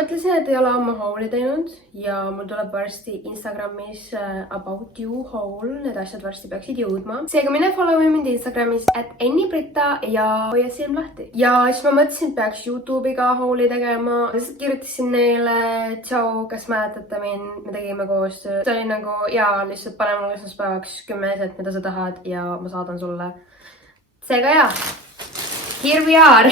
mõtlesin, et ei ole ammu hauli teinud ja mul tuleb varsti Instagramis about you haul. Need asjad varsti peaksid jõudma. Seega mine follow mind Instagramis @anniebritta ja hoia silm lahti. Ja siis ma mõtlesin, et peaks YouTube'iga hauli tegema. Lihtsalt kirjutasin neile, tšau, kas mäletate mind, me tegime koostöö. See oli nagu, jaa, lihtsalt pane mulle esmaspäevaks 10 eset, mida sa tahad ja ma saadan sulle. Seega jaa. Here we are!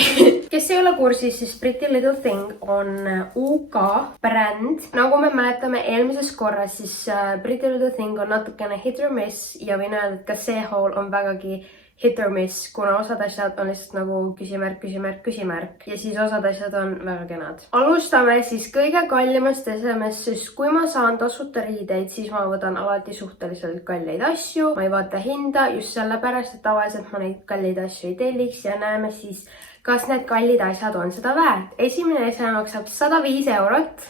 Kes ei ole kursis, siis Pretty Little Thing on UK bränd. Nagu me mäletame eelmises korras, siis Pretty Little Thing on natukene hit or miss ja võin öelda, et ka see haul on vägagi hit or miss, kuna osad asjad on lihtsalt nagu küsimärk. Ja siis osad asjad on väga kenad. Alustame siis kõige kallimast esemest, sest kui ma saan tasuta riideid, siis ma võtan alati suhteliselt kalleid asju. Ma ei vaata hinda just sellepärast, et tavaliselt ma neid kalleid asju ei telliks ja näeme siis, kas need kallid asjad on seda väärt. Esimene ese maksab 105 eurot.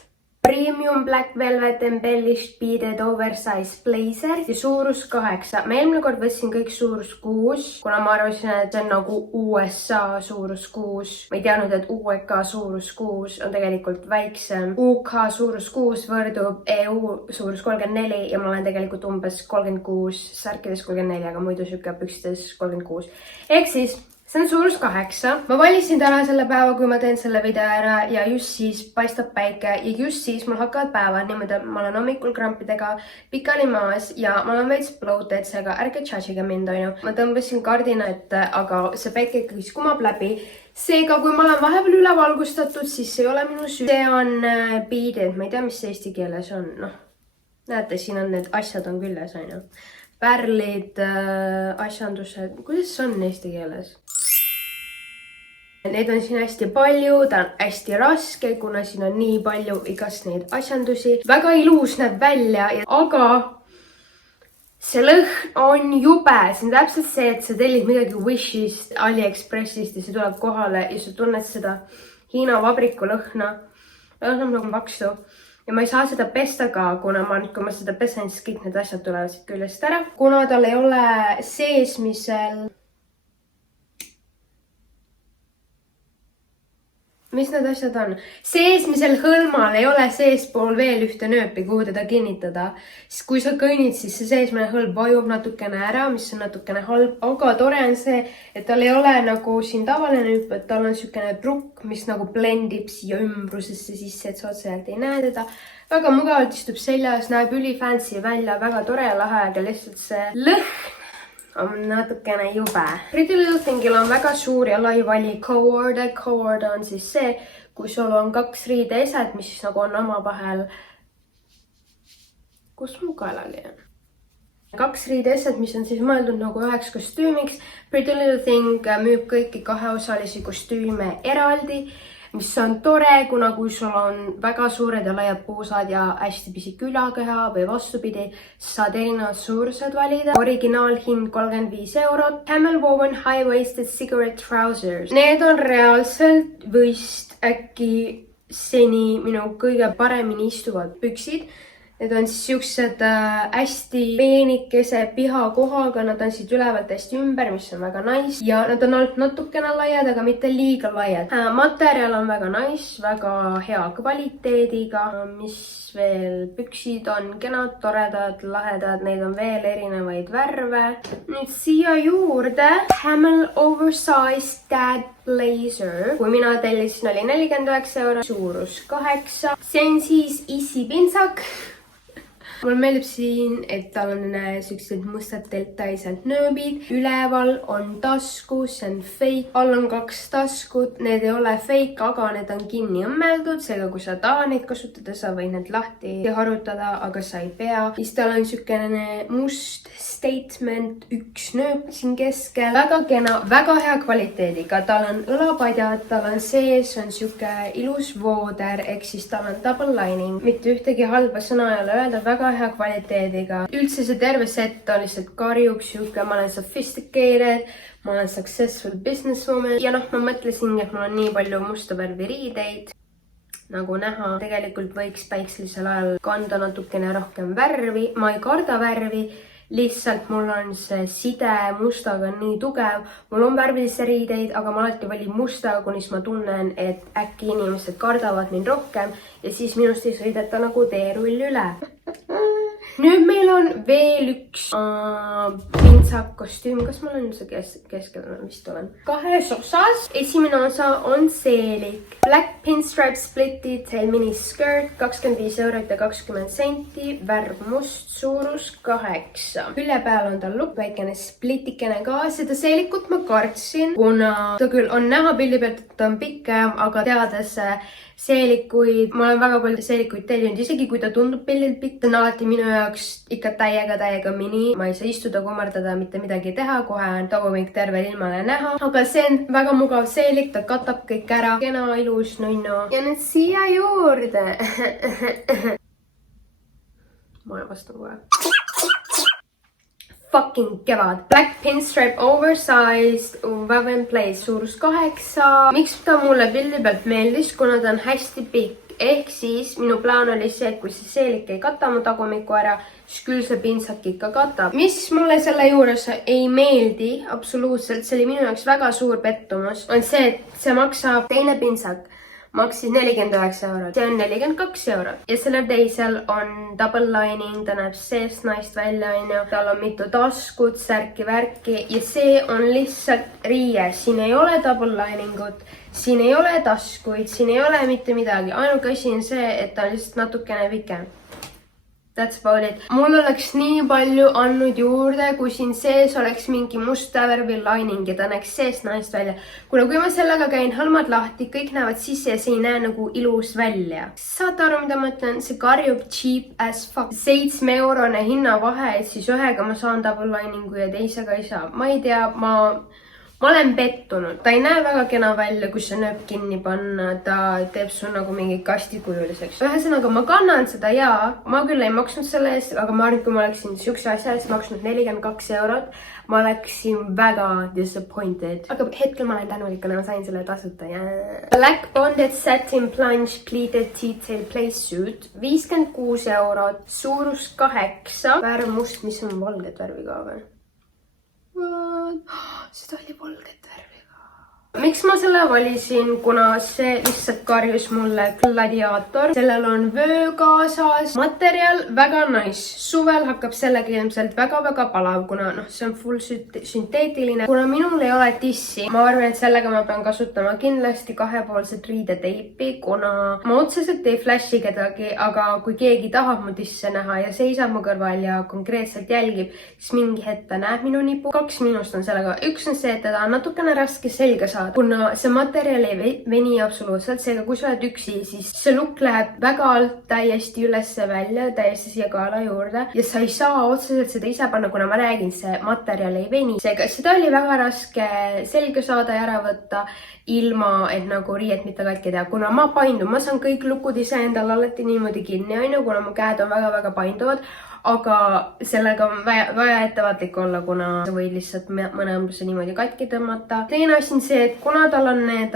Premium Black Velvet Embellished Beaded Oversize Blazer ja suurus 8. Ma eelmine kord võtsin kõik suurus 6, kuna ma arvasin, et see on nagu USA suurus 6. Ma ei teadnud, et UK suurus 6 on tegelikult väiksem. UK suurus 6 võrdub EU suurus 34 ja ma olen tegelikult umbes 36, särkides 34, aga muidu siuke pükstes 36. Ehk siis see on suurus 8. Ma valisin täna selle päeva, kui ma teen selle video ära ja just siis paistab päike ja just siis mul hakkavad päevad niimoodi, et ma olen hommikul krampidega pikali maas ja ma olen veits bloated, seega ärge judge'ige mind, onju. Ma tõmbasin kardina ette, aga see päike ikkagi kumab läbi. Seega, kui ma olen vahepeal ülevalgustatud, siis see ei ole minu süü. See on beaded, ma ei tea, mis see eesti keeles on. Noh, näete, siin on need asjad on küljes, onju. Pärlid, asjandused, kuidas see on eesti keeles? Neid on siin hästi palju, ta on hästi raske, kuna siin on nii palju igast neid asjandusi. Väga ilus näeb välja, aga see lõhn on jube. See on täpselt see, et sa tellid midagi Wishist, AliExpressist ja see tuleb kohale ja sa tunned seda Hiina vabriku lõhna. Lõhnab nagu paksu. Ja ma ei saa seda pesta ka, kuna kui ma seda pesen, siis kõik need asjad tulevad siit küljest ära. Kuna tal ei ole seesmisel... Mis need asjad on? Seesmisel hõlmal ei ole seespool veel ühte nööpi, kuhu teda kinnitada. Siis kui sa kõnnid, siis see seesmine hõlm vajub natukene ära, mis on natukene halb. Aga tore on see, et tal ei ole nagu siin tavaline nööp, et tal on siukene trukk, mis nagu blendib siia ümbrusesse sisse, et sa otseselt ei näe teda. Väga mugavalt istub seljas, näeb üli fancy välja, väga tore ja lahe, aga lihtsalt see lõhn on natukene jube. Pretty Little Thingil on väga suur ja lai valik. Coord on siis see, kui sul on 2 riideeset, mis siis nagu on omavahel... Kus mu kaelali on? 2 riideeset, mis on siis mõeldud nagu üheks kostüümiks. Pretty Little Thing müüb kõiki 2-osalisi kostüüme eraldi, mis on tore, kuna kui sul on väga suured ja laiad puusad ja hästi pisik ülakeha või vastupidi, saad erinevad suurused valida. Originaalhind 35 eurot. Camel Woven High-Waisted Cigarette Trousers. Need on reaalselt võist äkki seni minu kõige paremini istuvad püksid. Need on siis siuksed hästi peenikese pihakohaga, nad on siit ülevalt hästi ümber, mis on väga nice. Ja nad on olnud natukene laiad, aga mitte liiga laiad. Materjal on väga nice, väga hea kvaliteediga. Mis veel? Püksid on kenad, toredad, lahedad, neid on veel erinevaid värve. Nüüd siia juurde Camel Oversized Dad Blazer. Kui mina tellisin, oli 49 euro, suurus 8. See on siis Easy pintsak. Mulle meeldib siin, et tal on sellised mustad deltaised nööbid. Üleval on tasku, see on fake. All on 2 taskut. Need ei ole fake, aga need on kinni õmmeldud. Seega, kui sa tahad neid kasutada, sa võid need lahti harutada, aga sa ei pea. Siis tal on siukene must statement 1 nööp siin keskel. Väga kena, väga hea kvaliteediga. Tal on õlapadjad, tal on sees, on siuke ilus vooder, ehk siis tal on double lining. Mitte ühtegi halba sõna ei ole öelda, väga hea kvaliteediga. Üldse see terve set on lihtsalt karjuks siuke, ma olen sophisticated, ma olen successful businesswoman ja noh, ma mõtlesingi, et mul on nii palju musta värvi riideid. Nagu näha, tegelikult võiks päikselisel ajal kanda natukene rohkem värvi. Ma ei karda värvi lihtsalt mul on see side mustaga nii tugev. Mul on värvilisi riideid, aga ma alati valin musta, kunis ma tunnen, et äkki inimesed kardavad mind rohkem ja siis minust ei sõideta nagu teerull üle. Nüüd meil on veel üks pintsak kostüüm. Kas ma olen üldse keskel? Vist olen. 2 osas. Esimene osa on seelik. Black pinstripe splitted tail mini skirt, 25 eurot ja 20 senti. Värv must, suurus 8. Külje peal on tal lukk, väikene splitikene ka. Seda seelikut ma kartsin, kuna ta küll on näha pildi pealt, et ta on pikem, aga teades seelikuid, ma olen väga palju seelikuid tellinud, isegi kui ta tundub pildilt pikk, ta on alati minu jaoks ikka täiega mini. Ma ei saa istuda, kummardada, mitte midagi teha, kohe on tagumik terve ilmale näha. Aga see on väga mugav seelik, ta katab kõik ära. Kena, ilus, nunnu. Ja nüüd siia juurde. Ma vastan kohe. Fucking kevad. Black pinstripe oversized woven place, suurus 8. Miks ta mulle pildi pealt meeldis, kuna ta on hästi pikk. Ehk siis minu plaan oli see, et kui see seelik ei kata mu tagumiku ära, siis küll see pintsak ikka katab. Mis mulle selle juures ei meeldi absoluutselt, see oli minu jaoks väga suur pettumus, on see, et see maksab, teine pintsak maksis 49 eurot. See on 42 eurot. Ja sellel teisel on double lining, ta näeb seest naist välja, tal on mitu taskut, särki-värki ja see on lihtsalt riie. Siin ei ole double liningut, siin ei ole taskuid, siin ei ole mitte midagi. Ainuke asi on see, et ta on lihtsalt natukene pikem. That's about it. Mul oleks nii palju andnud juurde, kui siin sees oleks mingi musta värvi lining ja ta näeks seest naist välja. Kuna kui ma sellega käin halmad lahti, kõik näevad sisse ja see ei näe nagu ilus välja. Saate aru, mida ma ütlen? See karjub cheap as fuck. 7-eurone hinnavahe, et siis ühega ma saan double liningu ja teisega ei saa. Ma ei tea, ma olen pettunud. Ta ei näe väga kena välja, kui see nööp kinni panna. Ta teeb su nagu mingi kastikujuliseks. Ühesõnaga, ma kannan seda ja ma küll ei maksnud selle eest, aga ma arvan, kui ma oleksin siukse asja eest maksnud 42 eurot, ma oleksin väga disappointed. Aga hetkel ma olen tänulik, kuna ma sain selle tasuta ja... Black bonded satin plunge pleated detail play suit, 56 eurot, suurus 8. Värv must, mis on valget värvi ka või? Seda oli valget värvi ka. Miks ma selle valisin? Kuna see lihtsalt karjus mulle gladiaator. Sellel on vöö kaasas. Materjal väga nice. Suvel hakkab sellega ilmselt väga palav, kuna see on full sünteetiline. Kuna minul ei ole tissi, ma arvan, et sellega ma pean kasutama kindlasti kahepoolset riideteipi, kuna ma otseselt ei flashi kedagi, aga kui keegi tahab mu tisse näha ja seisab mu kõrval ja konkreetselt jälgib, siis mingi hetk ta näeb minu nipu. 2 miinust on sellega. Üks on see, et teda on natukene raske selga saada, kuna see materjal ei veni absoluutselt, seega kui sa oled üksi, siis see lukk läheb väga alt täiesti ülesse välja, täiesti siia kaela juurde ja sa ei saa otseselt seda ise panna, kuna ma räägin, see materjal ei veni. Seega seda oli väga raske selga saada ja ära võtta ilma, et nagu riiet mitte katki teha, kuna ma paindun, ma saan kõik lukud ise endal alati niimoodi kinni, kuna mu käed on väga painduvad, aga sellega on vaja ettevaatlik olla, kuna sa võid lihtsalt mõne õmbluse niimoodi katki tõmmata. Teine asi on see, et kuna tal on need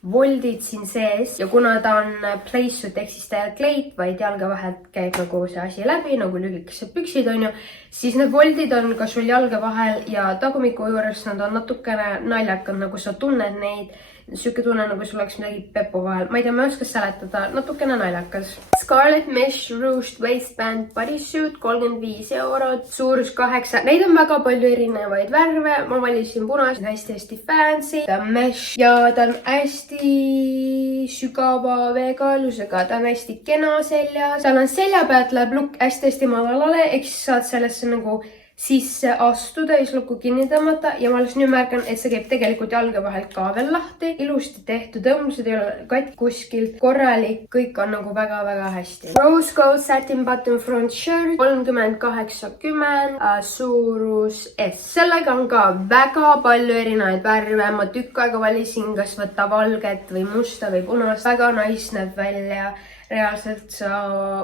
voldid siin sees ja kuna ta on placesuit ehk siis ta ei ole kleit, vaid jalge vahelt käib nagu see asi läbi, nagu lühikesed püksid on ju, siis need voldid on ka sul jalge vahel ja tagumiku juures nad on natukene naljakad, nagu sa tunned neid. Siuke tunne, nagu sul oleks midagi pepu vahel. Ma ei tea, ma ei oska seletada. Natukene naljakas. Scarlet Mesh Ruched Waistband Bodysuit, 35 eurot, suurus 8. Neid on väga palju erinevaid värve. Ma valisin punast, hästi fancy. Ta on mesh ja ta on hästi sügava veekaalusega. Ta on hästi kena seljas. Tal on selja pealt läheb lukk hästi madalale, ehk siis saad sellesse nagu sisse astuda ja siis lukku kinni tõmmata ja ma alles nüüd märkan, et see käib tegelikult jalge vahelt ka veel lahti. Ilusti tehtud, õmblused ei ole katki kuskilt, korralik, kõik on nagu väga hästi. Rose Gold Satin Button Front Shirt, 30-80, suurus S. Sellega on ka väga palju erinevaid värve. Ma tükk aega valisin, kas võtta valget või musta või punast. Väga nice näeb välja. Reaalselt sa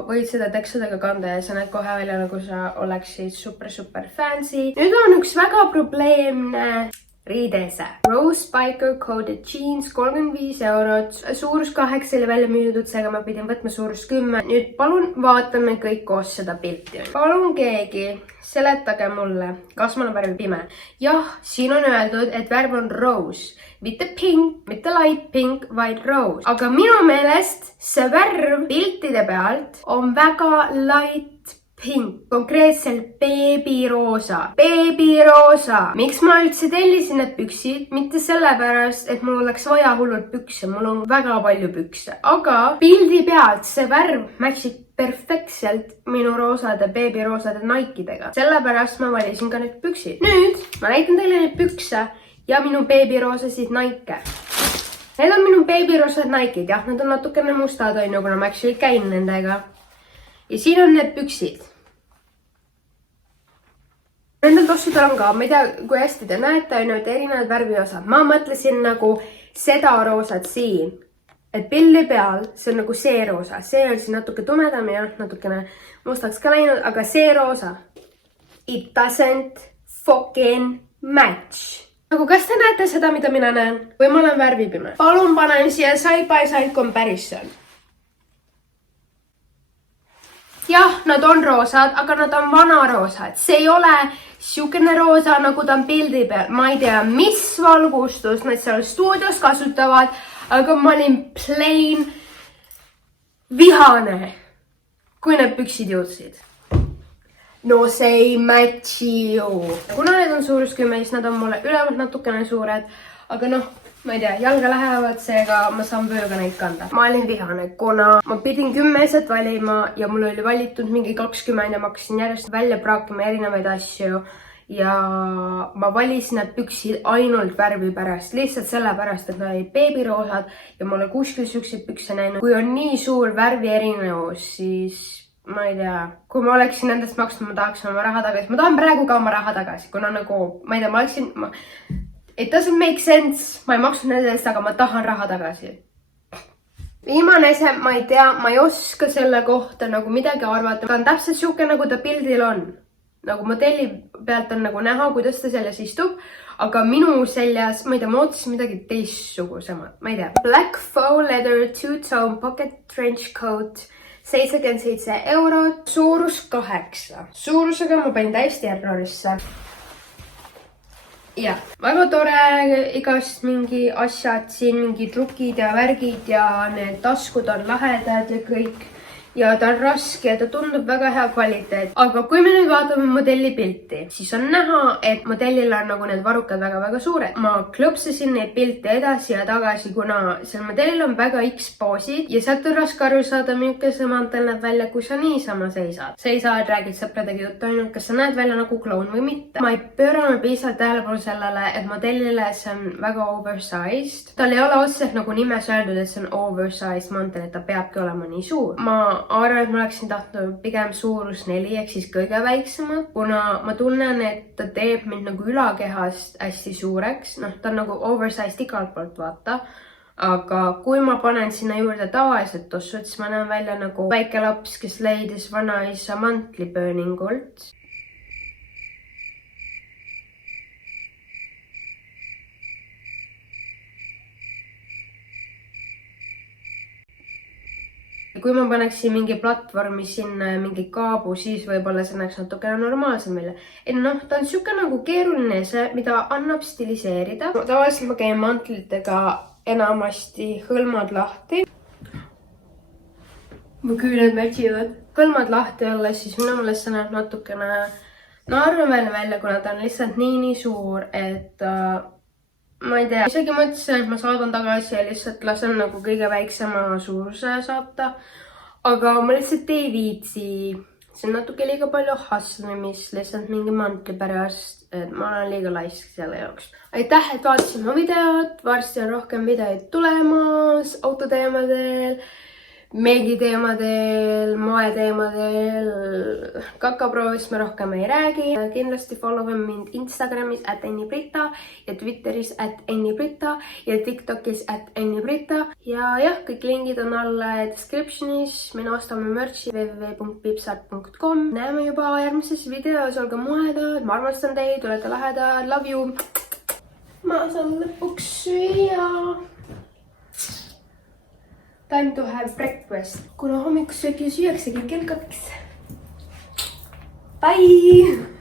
võid seda teksudega kanda ja sa näed kohe välja, nagu sa oleksid super fancy. Nüüd on üks väga probleemne riidese. Rose Biker Coated Jeans 35 €. Suurus 8 oli välja müüdud, seega ma pidin võtma suurus 10. Nüüd palun vaatame kõik koos seda pilti. Palun keegi seletage mulle, kas mul on värv pime. Jah, siin on öeldud, et värv on rose. Mitte pink, mitte light pink, vaid rose. Aga minu meelest see värv piltide pealt on väga light pink. Konkreetselt beebiroosa. Beebiroosa. Miks ma üldse tellisin need püksid? Mitte sellepärast, et mul oleks vaja hullult pükse. Mul on väga palju pükse. Aga pildi pealt see värv matchib perfektselt minu roosade, beebiroosade Nike'dega. Sellepärast ma valisin ka need püksid. Nüüd ma näitan teile neid pükse ja minu beebiroosasid Nike. Need on minu beebiroosad Nike'id, jah, need on natukene mustad, kuna ma actually käin nendega. Ja siin on need püksid. Nendel tossidel on ka, ma ei tea, kui hästi te näete, et erinevad värviosad. Ma mõtlesin nagu seda roosat siin. Et pilli peal, see on nagu see roosa. See on siin natuke tumedam ja natukene mustaks ka läinud, aga see roosa. It doesn't fucking match. Nagu kas te näete seda, mida mina näen? Või ma olen värvipime? Palun panen siia side by side comparison. Jah, nad on roosad, aga nad on vanaroosad. See ei ole siukene roosa, nagu ta on pildi peal. Ma ei tea, mis valgustus nad seal stuudios kasutavad, aga ma olin plain vihane, kui need püksid jõudsid. No see ei matchi ju. Kuna need on suurus 10, siis nad on mulle ülevalt natukene suured, aga noh, ma ei tea, jalga lähevad, seega ma saan vööga neid kanda. Ma olin vihane, kuna ma pidin 10 eset valima ja mul oli valitud mingi 20 ja ma hakkasin järjest välja praakima erinevaid asju. Ja ma valisin need püksid ainult värvi pärast, lihtsalt sellepärast, et nad olid beebiroosad ja mulle kuskil siukseid pükse näinud. Kui on nii suur värvi erinevus, siis ma ei tea, kui ma oleksin nendest maksnud, ma tahaksin oma raha tagasi. Ma tahan praegu ka oma raha tagasi, kuna nagu, ma ei tea, ma oleksin... It doesn't make sense, ma ei maksnud nendest, aga ma tahan raha tagasi. Viimane ese, ma ei tea, ma ei oska selle kohta nagu midagi arvata. Ta on täpselt siuke, nagu ta pildil on. Nagu modelli pealt on nagu näha, kuidas ta selles istub. Aga minu seljas, ma ei tea, ma ootasin midagi teistsugusemat. Ma ei tea. Black faux leather two-tone pocket trench coat. 77 €. Suurus 8. Suurusega ma panin täiesti errorisse. Ja, väga tore, igast mingi asjad siin, mingi trukid ja värgid ja need taskud on lahedad ja kõik. Ja ta on raske ja ta tundub väga hea kvaliteet. Aga kui me nüüd vaatame modelli pilti, siis on näha, et modellil on nagu need varrukad väga suured. Ma klõpsasin neid pilte edasi ja tagasi, kuna seal modellil on väga X-poosid ja sealt on raske aru saada, milline see mantel näeb välja, kui sa niisama seisad. Seisad, räägid sõpradega juttu ainult, kas sa näed välja nagu kloun või mitte. Ma ei pööranud piisavalt tähelepanu sellele, et modellile see on väga oversized. Tal ei ole otseselt nagu nimes öeldud, et see on oversized mantel, et ta peabki olema nii suur. Ma arvan, et ma oleksin tahtnud pigem suurus 4 ehk siis kõige väiksemad, kuna ma tunnen, et ta teeb mind nagu ülakehast hästi suureks. Noh, ta on nagu oversized igalt poolt, vaata. Aga kui ma panen sinna juurde tavaliselt tossud, siis ma näen välja nagu väike laps, kes leidis vanaisa mantlipööningult. Kui ma paneksin mingi platvormi sinna ja mingi kaabu, siis võib-olla see näeks natukene normaalsem välja. Et noh, ta on siuke nagu keeruline see, mida annab stiliseerida. Tavaliselt ma käin mantlitega enamasti hõlmad lahti. Mu küüned matchivad. Hõlmad lahti olla, siis minu meelest see näeb natukene naeruväärne välja, kuna ta on lihtsalt nii suur, et ma ei tea. Isegi mõtlesin, et ma saadan tagasi ja lihtsalt lasen nagu kõige väiksema suuruse saata. Aga ma lihtsalt ei viitsi. See on natuke liiga palju hustlemist, lihtsalt mingi mantli pärast, et ma olen liiga laisk selle jaoks. Aitäh, et vaatasid mu videot. Varsti on rohkem videoid tulemas autoteemadel, meigiteemadel, moeteemadel, kakaproovist ma rohkem ei räägi. Kindlasti followin mind Instagramis @ennibrita ja Twitteris @ennibrita ja TikTokis @ennibrita. Ja jah, kõik lingid on alla descriptionis. Me ostame merchi www.pipsart.com. Näeme juba järgmises videos, olge muhedad, ma armastan teid, olete lahedad, love you! ma saan lõpuks süüa. Time to have breakfast. Kuna hommikusööki süüaksegi kell 2. Bye!